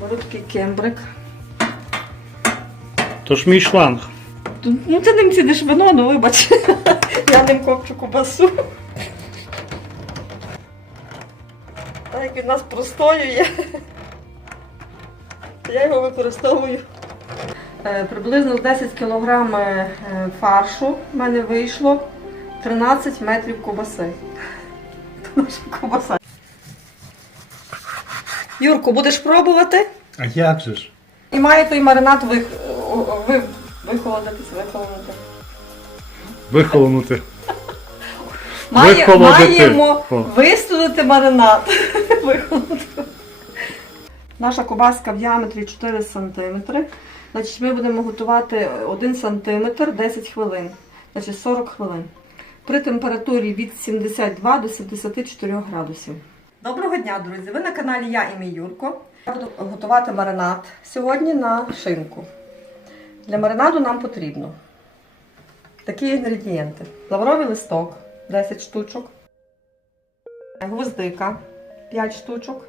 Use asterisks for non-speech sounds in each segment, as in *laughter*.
Беру такий кембрик. То ж мій шланг. Ну ти ним ціниш вино, ну вибач. *laughs* Я ним копчу кубасу. Так як він нас простоює, *laughs* я його використовую. Е, Приблизно 10 кг е, фаршу в мене вийшло 13 метрів ковбаси. *laughs* Це наша ковбаса. Юрку, будеш пробувати? А як же ж? І має той маринад вих... ви... вихолодитись, вихолонути. Вихолонути. *laughs* Має, Вихолодити. маємо О. вистудити маринад. *laughs* Вихолодити. Наша кобаска в діаметрі 4 см. Значить, ми будемо готувати 1 см 10 хвилин. Значить 40 хвилин. При температурі від 72 до 74 градусів. Доброго дня, друзі! Ви на каналі Я і мій Юрко. Я буду готувати маринад сьогодні на шинку. Для маринаду нам потрібно такі інгредієнти: лавровий листок 10 штучок, гвоздика 5 штучок,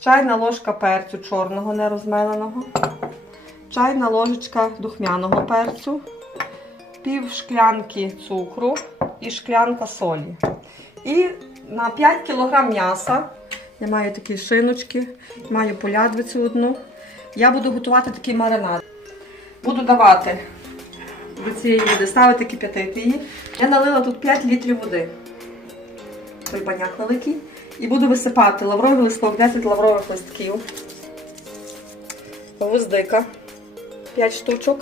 чайна ложка перцю чорного нерозмеленого, чайна ложечка духмяного перцю, пів шклянки цукру і шклянка солі. І на 5 кг м'яса я маю такі шиночки, маю полядвицю одну. Я буду готувати такий маринад. Буду давати до цієї води, ставити кип'ятити її. Я налила тут 5 літрів води. Той баняк великий. І буду висипати лавровий листок, 10 лаврових листків. Гвоздика 5 штучок.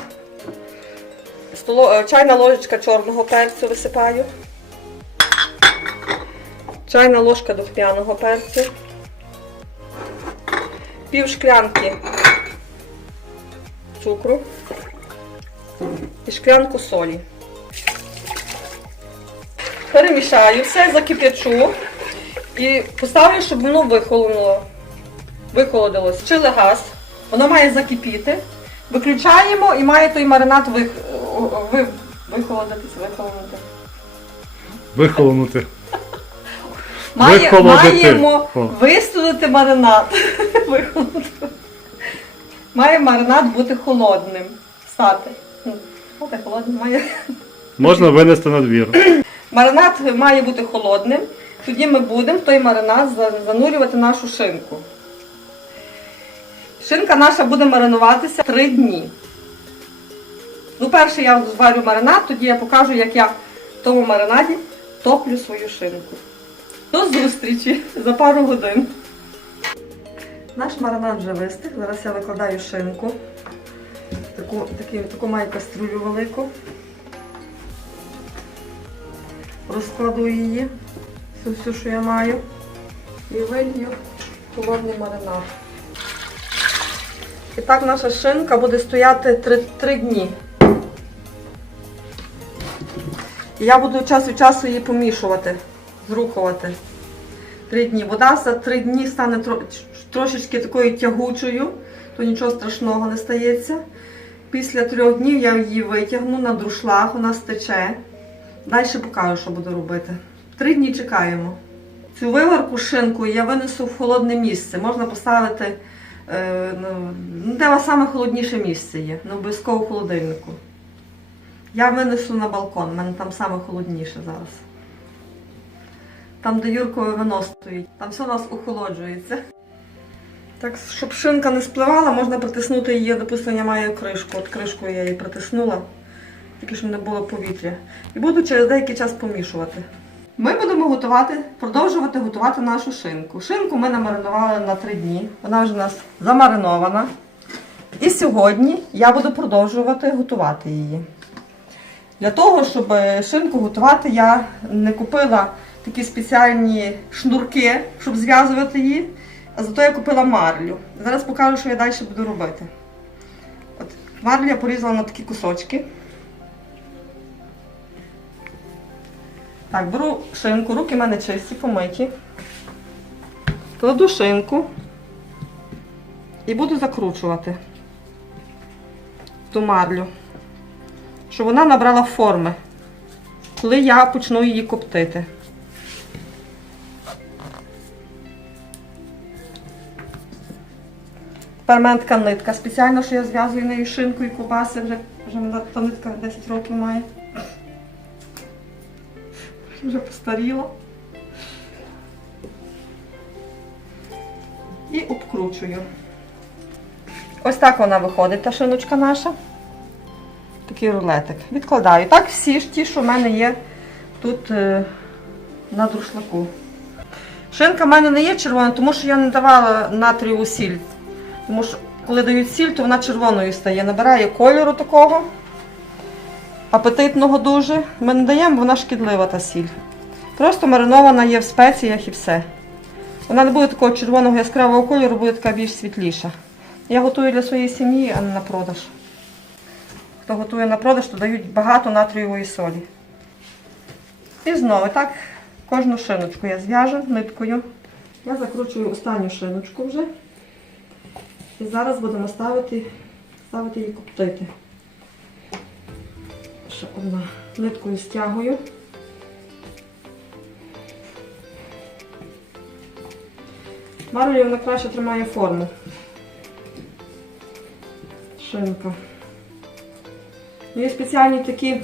Е, Чайна ложечка чорного перцю висипаю. Чайна ложка духмяного перцю. Пів шклянки цукру і шклянку солі. Перемішаю все, закип'ячу і поставлю, щоб воно вихолонуло. Вихолодилось. Чили газ. Воно має закипіти. Виключаємо і має той маринад вих... ви... вихолодитись, вихолонути. Вихолонути. Має, Вихолодити. маємо О. вистудити маринад. *laughs* Вихолодити. Має маринад бути холодним. Стати. Ну, Стати холодним має. Можна винести на двір. Маринад має бути холодним. Тоді ми будемо той маринад занурювати нашу шинку. Шинка наша буде маринуватися 3 дні. Ну, перше я зварю маринад, тоді я покажу, як я в тому маринаді топлю свою шинку. До зустрічі за пару годин. Наш маринад вже вистиг. Зараз я викладаю шинку. Таку, таку, таку маю каструлю велику. Розкладу її, всю, всю, що я маю. І вилью холодний маринад. І так наша шинка буде стояти 3, 3 дні. І я буду час від часу її помішувати, зрухувати. Три дні. Вода за три дні стане трошечки такою тягучою, то нічого страшного не стається. Після трьох днів я її витягну на друшлаг, вона стече. Далі покажу, що буду робити. Три дні чекаємо. Цю виварку шинку я винесу в холодне місце. Можна поставити, е, ну, де у вас саме холодніше місце є, не обов'язково холодильнику. Я винесу на балкон, в мене там саме холодніше зараз. Там, де Юркове вино стоїть, там все у нас охолоджується. Так, щоб шинка не спливала, можна притиснути її, допустимо, я маю кришку. От кришкою я її притиснула, тільки щоб не було повітря. І буду через деякий час помішувати. Ми будемо готувати, продовжувати готувати нашу шинку. Шинку ми намаринували на 3 дні. Вона вже у нас замаринована. І сьогодні я буду продовжувати готувати її. Для того, щоб е, шинку готувати, я не купила такі спеціальні шнурки, щоб зв'язувати її. А зато я купила марлю. Зараз покажу, що я далі буду робити. От, марлю я порізала на такі кусочки. Так, беру шинку, руки в мене чисті, помиті. Кладу шинку і буду закручувати ту марлю, щоб вона набрала форми, коли я почну її коптити. Перментка нитка. Спеціально, що я зв'язую нею шинку і кубаси, вже, вже та нитка 10 років має. Вже постаріла. І обкручую. Ось так вона виходить, та шиночка наша. Такий рулетик. Відкладаю. Так всі ж ті, що в мене є тут е, на друшлаку. Шинка в мене не є червона, тому що я не давала натрієву сіль. Тому що коли дають сіль, то вона червоною стає. Набирає кольору такого. Апетитного дуже. Ми не даємо, вона шкідлива та сіль. Просто маринована є в спеціях і все. Вона не буде такого червоного яскравого кольору, буде така більш світліша. Я готую для своєї сім'ї, а не на продаж. Хто готує на продаж, то дають багато натрієвої солі. І знову так кожну шиночку я зв'яжу ниткою. Я закручую останню шиночку вже. І зараз будемо ставити, ставити її коптити. Ще одна ниткою стягую. Марою вона краще тримає форму. Шинка. Ну, Є спеціальні такі,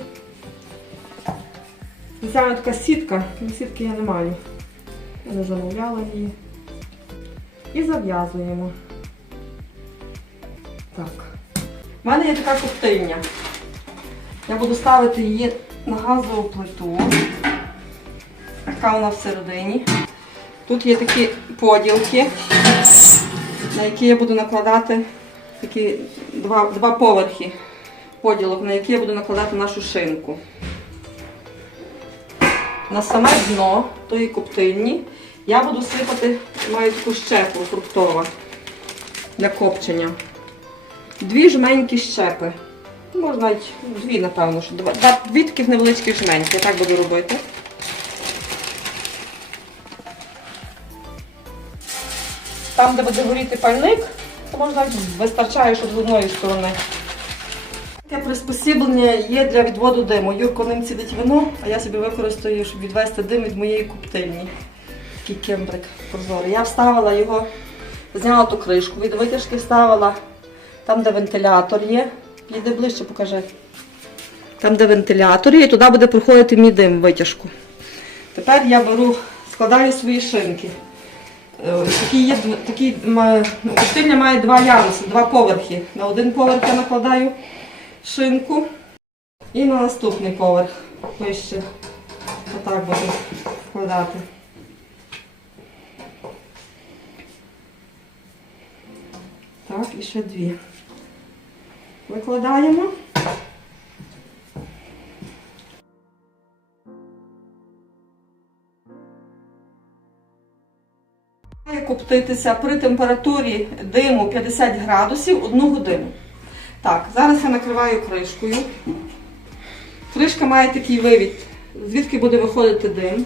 спеціальна така сітка, але сітки я не маю. Я не замовляла її. І зав'язуємо. Так. У мене є така коптильня. Я буду ставити її на газову плиту. Така вона всередині. Тут є такі поділки, на які я буду накладати такі два, два поверхи поділок, на які я буду накладати нашу шинку. На саме дно тої коптильні я буду сипати, маю таку щепу фруктова для копчення. Дві жменькі щепи. Можна навіть дві, напевно, що два- дві таких невеличких жменьки. Я так буду робити. Там, де буде горіти пальник, то можна вистачає, щоб з одної сторони. Таке приспосіблення є для відводу диму. Юрко ним цідить вино, а я собі використаю, щоб відвести дим від моєї коптильні. Такий кембрик прозорий. Я вставила його, зняла ту кришку, від витяжки вставила там, де вентилятор є. Піде ближче, покажи. Там, де вентилятор є, і туди буде проходити мій дим витяжку. Тепер я беру, складаю свої шинки. Е, Такі є, такі, ну, коптильня має два яруси, два поверхи. На один поверх я накладаю шинку і на наступний поверх вище. Отак буду вкладати. Так, і ще дві. Викладаємо. Коптитися при температурі диму 50 градусів одну годину. Так, зараз я накриваю кришкою. Кришка має такий вивід, звідки буде виходити дим.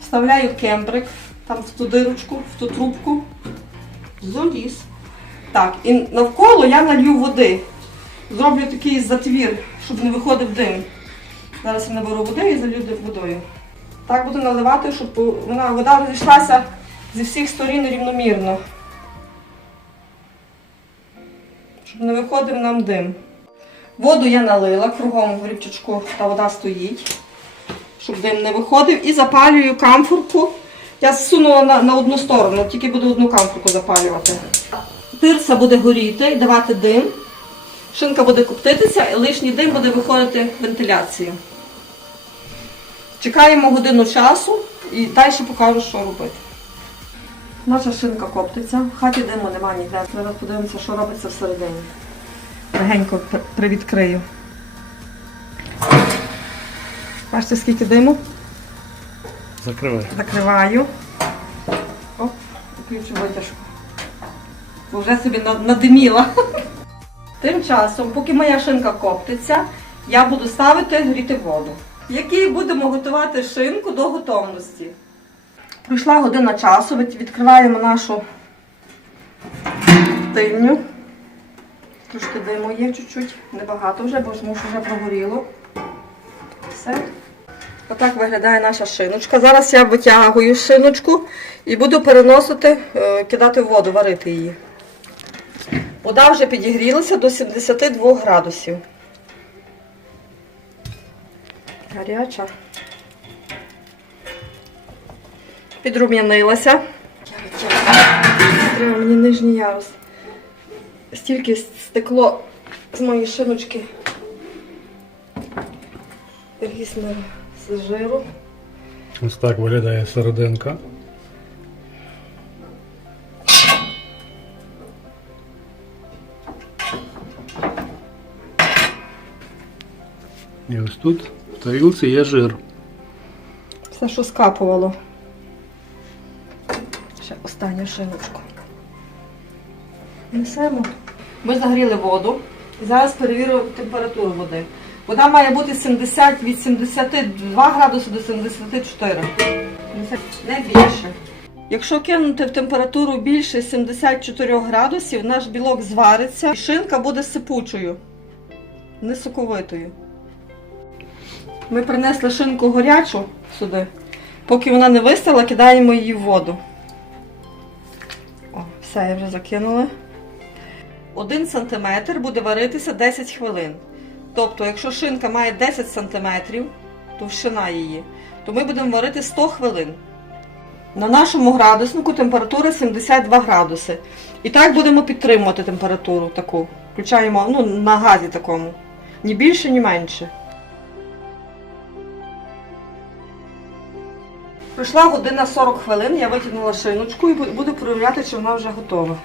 Вставляю кембрик там в ту дирочку, в ту трубку. Золіз. Так, і навколо я налью води. Зроблю такий затвір, щоб не виходив дим. Зараз я наберу води і залью водою. Так буду наливати, щоб вона, вода розійшлася зі всіх сторін рівномірно. Щоб не виходив нам дим. Воду я налила, кругом в рівчачку та вода стоїть, щоб дим не виходив. І запалюю камфорку. Я зсунула на, на одну сторону, тільки буду одну камфорку запалювати. Тирса буде горіти давати дим. Шинка буде коптитися, і лишній дим буде виходити в вентиляцію. Чекаємо годину часу і далі покажу, що робити. Наша шинка коптиться, в хаті диму немає ніде. Зараз подивимося, що робиться всередині. Легенько привідкрию. Бачите, скільки диму? Закривай. Закриваю. Оп, включу витяжку. Бо вже собі надиміла. *laughs* Тим часом, поки моя шинка коптиться, я буду ставити гріти воду. В якій будемо готувати шинку до готовності. Пройшла година часу, відкриваємо нашу тильню. Трошки диму є чуть-чуть, небагато вже, бо тому що вже прогоріло. Все. Отак виглядає наша шиночка. Зараз я витягую шиночку і буду переносити, е, кидати в воду, варити її. Вода вже підігрілася до 72 градусів. Гаряча. Підрум'янилася. Треба мені нижній ярус. Стільки стекло з моєї шиночки. Різне з жиру. Ось так виглядає серединка. І ось тут в тарілці є жир. Все, що скапувало. Ще останню шиночку. Несемо. Ми загріли воду. І зараз перевірю температуру води. Вода має бути 70, від 72 градуси до 74. Не більше. Якщо кинути в температуру більше 74 градусів, наш білок звариться і шинка буде сипучою, не соковитою. Ми принесли шинку горячу сюди. Поки вона не вистала, кидаємо її в воду. О, все, я вже закинула. Один сантиметр буде варитися 10 хвилин. Тобто, якщо шинка має 10 сантиметрів, товщина її, то ми будемо варити 100 хвилин. На нашому градуснику температура 72 градуси. І так будемо підтримувати температуру таку. Включаємо ну, на газі такому. Ні більше, ні менше. Пройшла година 40 хвилин, я витягнула шиночку і буду перевіряти, чи вона вже готова.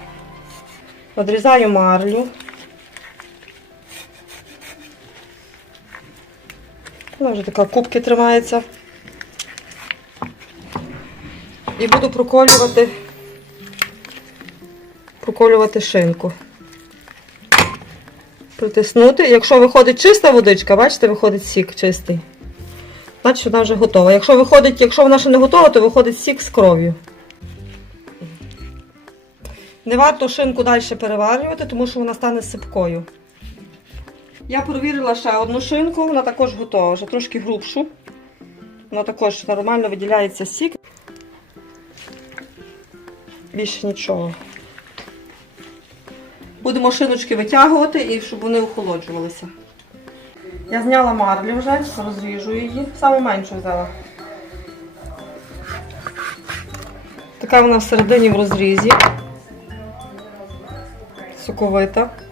Одрізаю марлю. Вона вже така кубки тримається. І буду проколювати, проколювати шинку. Притиснути. Якщо виходить чиста водичка, бачите, виходить сік чистий. Значить, вона вже готова. Якщо виходить, якщо вона ще не готова, то виходить сік з кров'ю. Не варто шинку далі переварювати, тому що вона стане сипкою. Я провірила ще одну шинку, вона також готова, вже трошки грубшу. Вона також нормально виділяється сік. Більше нічого. Будемо шиночки витягувати і щоб вони охолоджувалися. Я зняла марлю вже, розріжу її. Саме меншу взяла. Така вона всередині в розрізі. Соковита.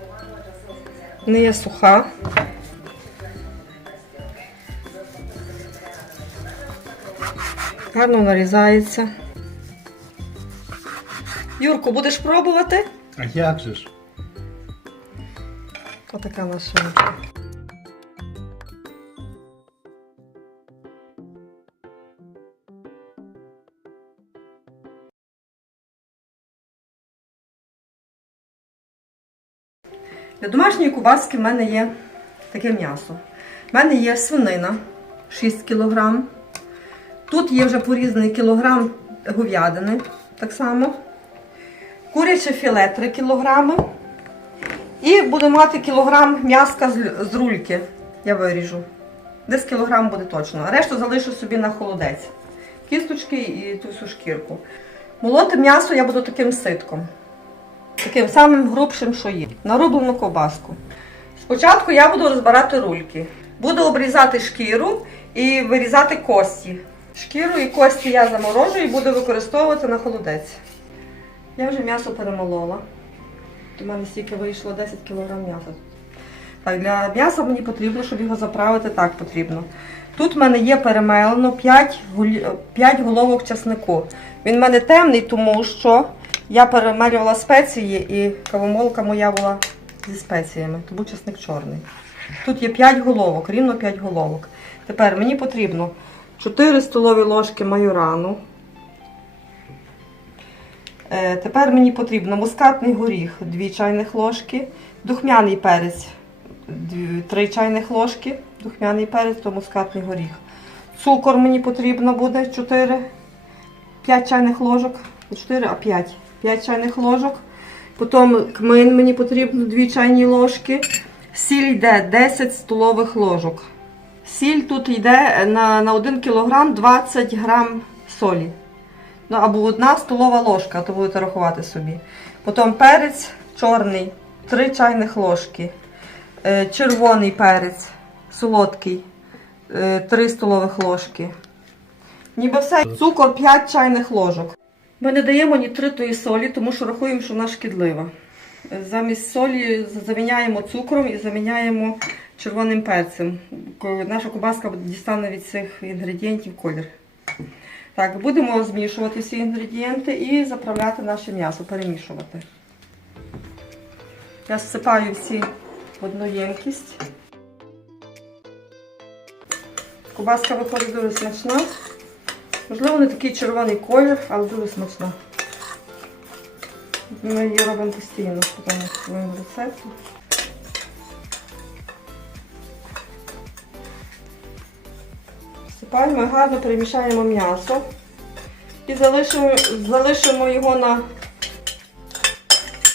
Не є суха. Гарно нарізається. Юрку, будеш пробувати? А як же ж? Отака машинка. Для домашньої кубаски в мене є таке м'ясо. В мене є свинина 6 кг. Тут є вже порізаний кілограм говядини, так само. Куряче філе 3 кілограми. І буду мати кілограм м'яска з рульки. Я виріжу. Десь кілограм буде точно. А решту залишу собі на холодець. Кісточки і ту всю шкірку. Молоти м'ясо я буду таким ситком. Таким самим грубшим, що є. Нарублену ковбаску. Спочатку я буду розбирати рульки. Буду обрізати шкіру і вирізати кості. Шкіру і кості я заморожую і буду використовувати на холодець. Я вже м'ясо перемолола. У мене стільки вийшло 10 кг м'яса. Так, для м'яса мені потрібно, щоб його заправити, так потрібно. Тут в мене є перемелено 5, 5 головок часнику. Він в мене темний, тому що я перемелювала спеції і кавомолка моя була зі спеціями, тому часник чорний. Тут є 5 головок, рівно 5 головок. Тепер мені потрібно 4 столові ложки майорану. Е, Тепер мені потрібно мускатний горіх 2 чайних ложки, духмяний перець 3 чайних ложки, духмяний перець то мускатний горіх. Цукор мені потрібно буде 4, 5 чайних ложок, 4, а 5. 5 чайних ложок. Потім кмин мені потрібно 2 чайні ложки. Сіль йде 10 столових ложок. Сіль тут йде на, на 1 кг 20 грам солі. Ну, або одна столова ложка, то будете рахувати собі. Потім перець чорний, 3 чайних ложки. Е, Червоний перець, солодкий, 3 столових ложки. Ніби все, цукор 5 чайних ложок. Ми не даємо нітритої солі, тому що рахуємо, що вона шкідлива. Замість солі заміняємо цукром і заміняємо червоним перцем. Наша кубаска дістане від цих інгредієнтів колір. Так, будемо змішувати всі інгредієнти і заправляти наше м'ясо, перемішувати. Я всипаю всі в одну ємкість. Кубаска виходить дуже смачна. Можливо, не такий червоний колір, але дуже смачна. Ми її робимо постійно по тому своєму рецепту. Всипаємо гарно перемішаємо м'ясо і залишимо, залишимо його на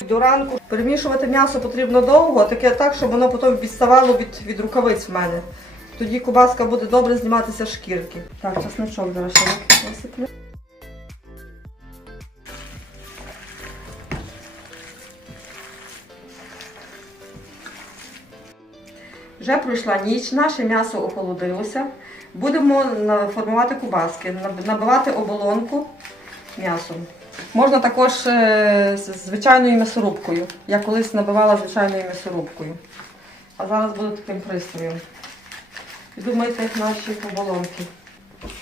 до ранку. Перемішувати м'ясо потрібно довго, таке так, щоб воно потім відставало від, від рукавиць в мене. Тоді кубаска буде добре зніматися шкірки. Так, чесночок зараз ще висиплю. Вже пройшла ніч, наше м'ясо охолодилося. Будемо формувати кубаски, набивати оболонку м'ясом. Можна також е, з звичайною м'ясорубкою. Я колись набивала звичайною м'ясорубкою. А зараз буду таким пристроєм. Думайте наші оболонки.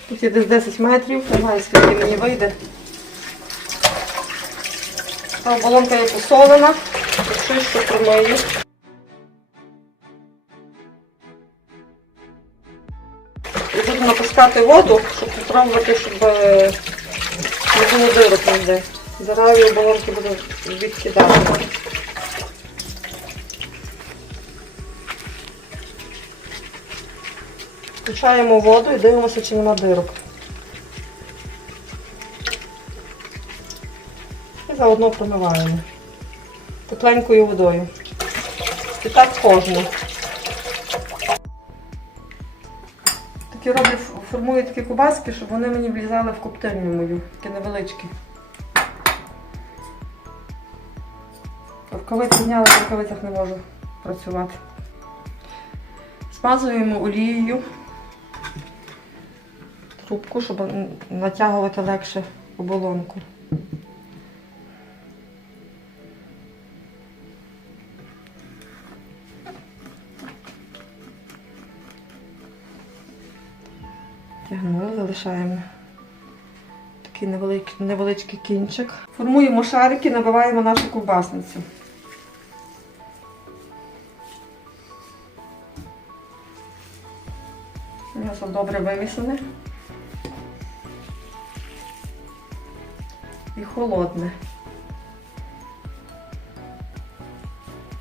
Тут є десь 10 метрів, не знаю, скільки мені вийде. Та оболонка є посолена, почищу, промию. І буду напускати воду, щоб спробувати, щоб е, не було дирок ніде. Зараз оболонки буду відкидати. Включаємо воду і дивимося, чи нема дирок. І заодно промиваємо тепленькою водою. І так кожну. Такі роблю, формую такі кубаски, щоб вони мені влізали в коптильню мою, такі невеличкі. Рукавиці зняла, в рукавицях не можу працювати. Смазуємо олією трубку, щоб натягувати легше оболонку. Тягнули, залишаємо такий невеликий, невеличкий кінчик. Формуємо шарики, набиваємо нашу ковбасницю. М'ясо добре вимісане. І холодне.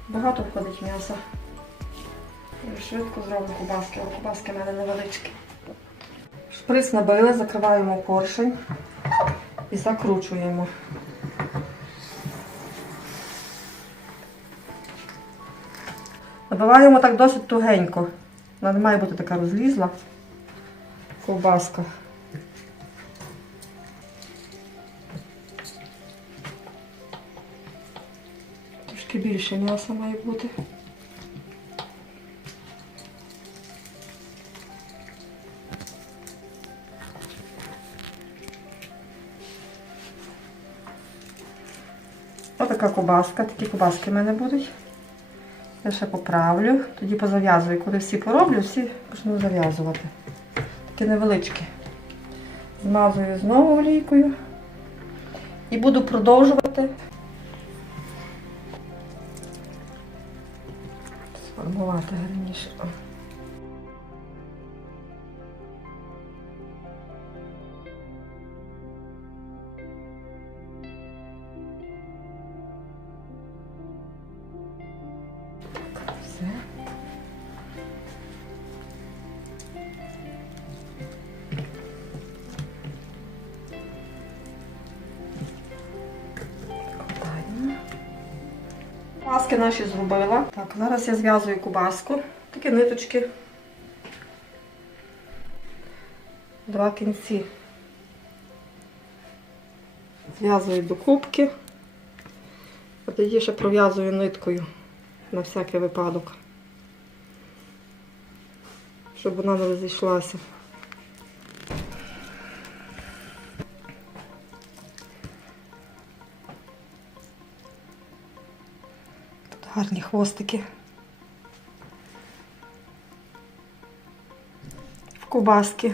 Багато входить м'яса. Швидко зробимо кубаски, але кубаски в мене невеличкі. Шприц набили, закриваємо поршень і закручуємо. Набиваємо так досить тугенько. Вона не має бути така розлізла. Ковбаска. Трошки більше м'яса має бути. Отака кубаска, такі кубаски в мене будуть. Я ще поправлю, тоді позав'язую. Коли всі пороблю, всі почну зав'язувати. Такі невеличкі. Змазую знову олійкою. І буду продовжувати Маски наші зробила. Так, зараз я зв'язую кубаску. Такі ниточки. два кінці. Зв'язую до кубки. А тоді ще пров'язую ниткою на всякий випадок. Щоб вона не розійшлася. Гарні хвостики. В кубаски.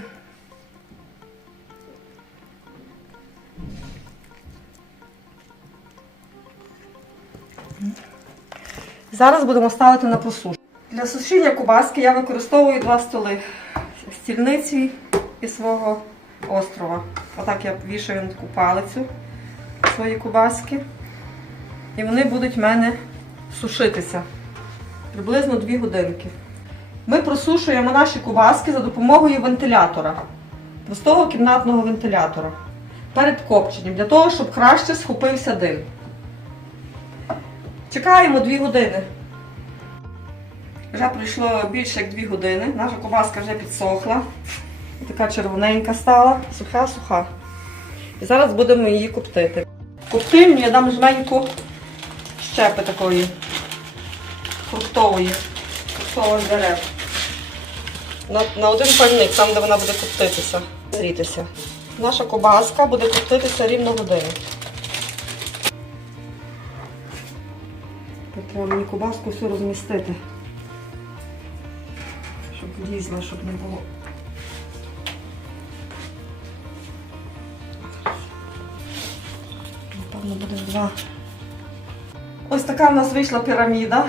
Зараз будемо ставити на просушку. Для сушіння кубаски я використовую два столи. Стільниці і свого острова. Отак я вішаю на таку палицю свої кубаски. І вони будуть в мене сушитися приблизно 2 годинки. Ми просушуємо наші кубаски за допомогою вентилятора, простого кімнатного вентилятора перед копченням, для того, щоб краще схопився дим. Чекаємо 2 години. Вже пройшло більше як 2 години. Наша кубаска вже підсохла. Така червоненька стала, суха-суха. І зараз будемо її коптити. В коптильню я дам жменьку щепи такої фруктової, фруктових дерев. На, на один пальник, там, де вона буде коптитися, грітися. Наша кобаска буде коптитися рівно годину. Так, Треба мені кобаску всю розмістити. Щоб влізла, щоб не було. Напевно, буде два. Ось така в нас вийшла піраміда.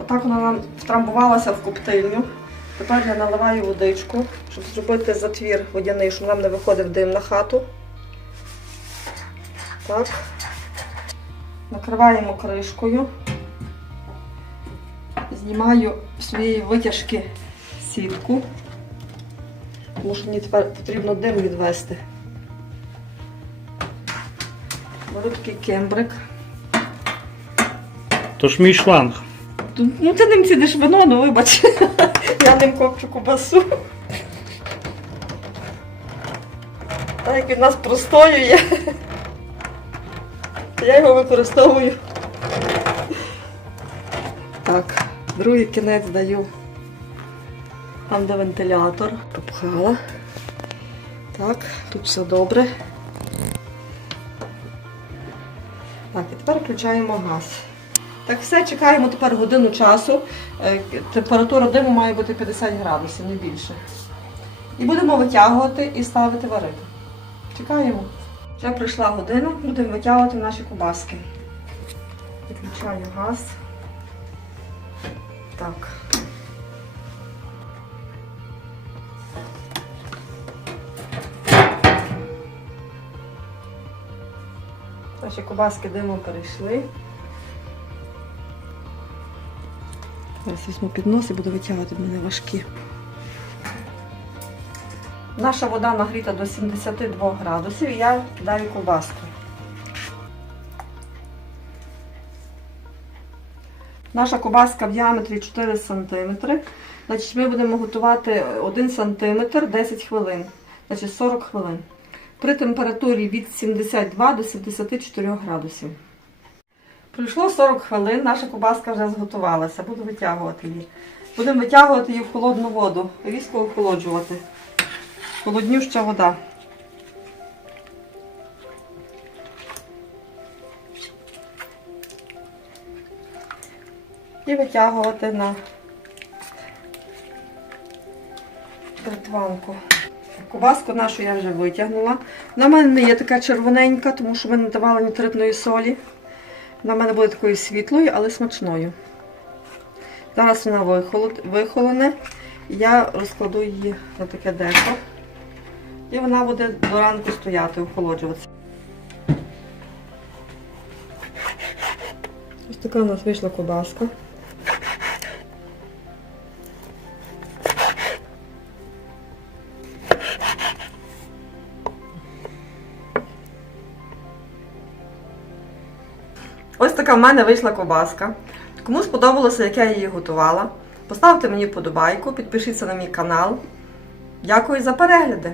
Отак вона нам втрамбувалася в коптильню. Тепер я наливаю водичку, щоб зробити затвір водяний, щоб нам не виходив дим на хату. Так. Накриваємо кришкою. Знімаю своєї витяжки сітку. Тому що мені тепер потрібно дим відвести. Беру такий кембрик. Тож мій шланг. Ну ти ним цідиш вино, ну вибач. *laughs* Я ним копчу кубасу. Так як він нас простоює. Я його використовую. Так, другий кінець даю. Там де вентилятор. Попхала. Так, тут все добре. Так, і тепер включаємо газ. Так, все, чекаємо тепер годину часу. Е, Температура диму має бути 50 градусів, не більше. І будемо витягувати і ставити варити. Чекаємо. Вже прийшла година, будемо витягувати наші кубаски. Відключаю газ. Так. Наші кубаски димом перейшли. Зараз візьму піднос і буду витягувати в мене важкі. Наша вода нагріта до 72 градусів і я кидаю ковбаску. Наша ковбаска в діаметрі 4 см. Значить, ми будемо готувати 1 см 10 хвилин. Значить 40 хвилин. При температурі від 72 до 74 градусів. Пройшло 40 хвилин, наша кубаска вже зготувалася. Буду витягувати її. Будемо витягувати її в холодну воду, різко охолоджувати. Холоднюща вода. І витягувати на бритванку. Кубаску нашу я вже витягнула. В мене не є така червоненька, тому що ми не давали нітритної солі. Вона в мене буде такою світлою, але смачною. Зараз вона вихолод- вихолоне. Я розкладу її на таке деко. І вона буде до ранку стояти, охолоджуватися. Ось така у нас вийшла кобаска. В мене вийшла ковбаска. Кому сподобалося, як я її готувала, поставте мені вподобайку, підпишіться на мій канал. Дякую за перегляди!